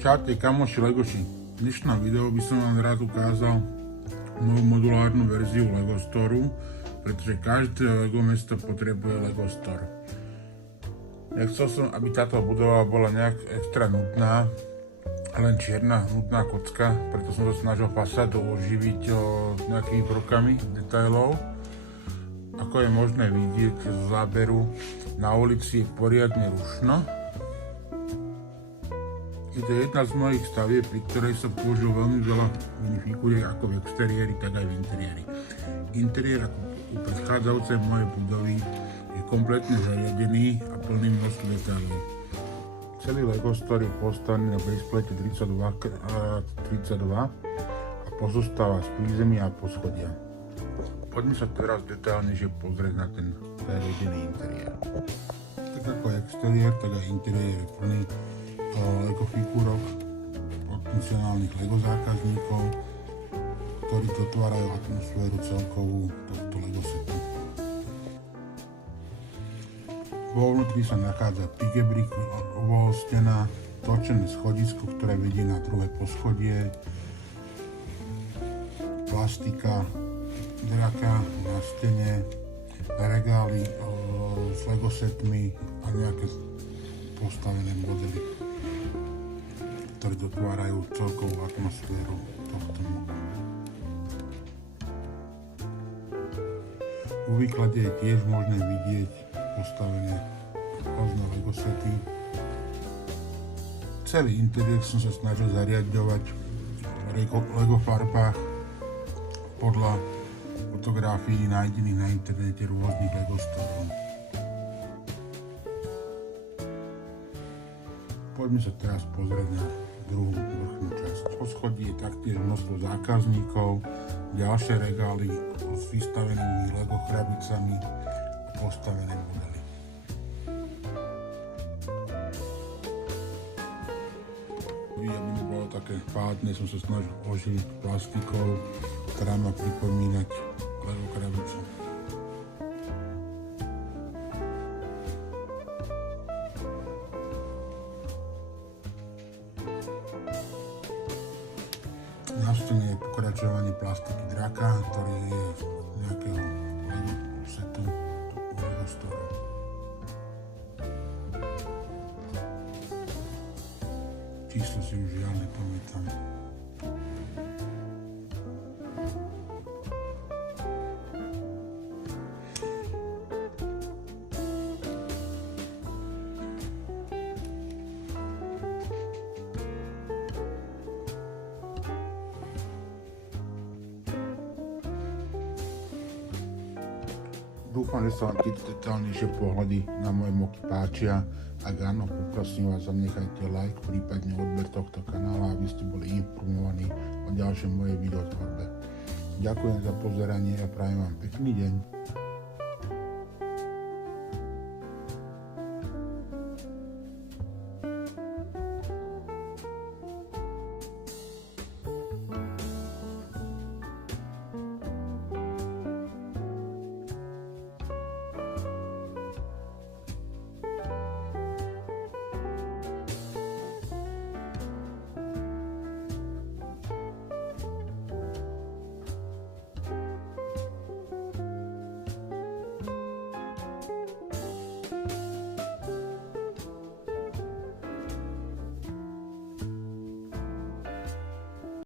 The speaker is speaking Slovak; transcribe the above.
Čaute kamoši Legoši, v dnešnom videu by som vám rád ukázal novú modulárnu verziu Lego Storeu, pretože každé Lego mesto potrebuje Lego Store. Nechcel som, aby táto budova bola nejak extra nutná, len čierna nutná kocka, preto som sa snažil fasádu oživiť nejakými prvkami detailov. Ako je možné vidieť z záberu, na ulici je poriadne rušno. Je to jedna z mojich stavieb, pri ktorej som použil veľmi veľa minifigúriek ako v exteriéri, tak aj v interiéri. Interiér ako u predchádzajúcej mojej budovy je kompletne zariadený a plný množstvo detailov. Celý Lego Store je postavený na baseplate 32 a pozostáva z prízemia a poschodia. Poďme sa teraz detailnejšie pozrieť na ten zariadený interiér. Tak ako exteriér, tak aj interiér je plný Lego figúrok, potenciálnych Lego zákazníkov, ktorí dotvárajú atmosféru celkovú tohto Lego setu. Vo vnútri sa nachádza pigebrick, stena, točené schodisko, ktoré vedie na druhé poschodie, plastika, draka na stene, regály s Lego setmi a nejaké postavené modely, ktoré dotvárajú celkovú atmosféru tohto modu. Vo výklade je tiež možné vidieť postavené rôzne Lego sety. Celý interiér som sa snažil zariadovať v Lego farbách podľa fotografií nájdených na internete rôznych Lego storov. Poďme sa teraz pozrieť na druhú vrchnú časť. Po schodí je taktiež množstvo zákazníkov, ďalšie regály s vystavenými Lego chrabicami a postavené modely. Aby nebolo také pádne, som sa snažil oživiť plastikou, ktorá má pripomínať Lego krabicu. Na stene je pokračovanie plastiky draka, ktorý je z nejakého Lego setu Lego Store. Číslo si už žiaľ nepamätám. Dúfam, že sa vám tieto detailnejšie pohľady na moje moky páčia. Ak áno, poprosím vás, zanechajte like, prípadne odber tohto kanála, aby ste boli informovaní o ďalšej mojej videotvorbe. Ďakujem za pozeranie a prajem vám pekný deň.